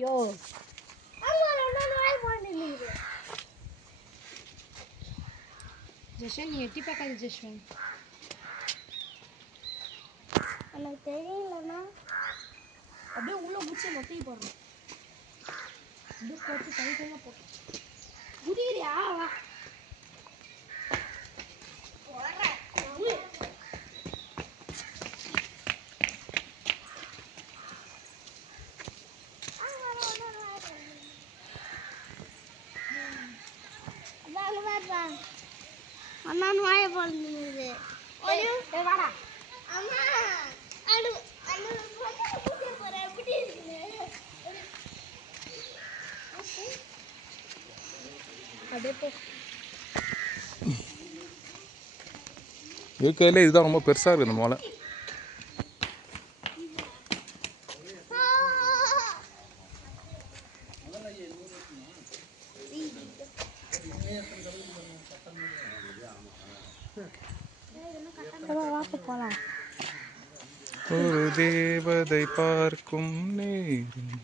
யோ ஜஸ்வந்த் நீ எட்டி பார்க்காத ஜஸ்வந்த். எனக்கு தெரியலண்ணா. அப்படியே உள்ள முடிச்சு மொத்தையும் போடுறேன். அப்படியே போட்டு தனித்தனியாக போட்டு குதிக்கிறியா? அண்ணான்னு வாய போடுது. வாடா அம்மா அடு அண்ணு கூட்டிட்டு போறேன். எப்படி இருக்கு? அப்படியே போ. இருக்கிறதுலே இதுதான் ரொம்ப பெருசாக இருக்குது இந்த மலை. போலாம். ஒரு தேவதை பார்க்கும் நேரம்.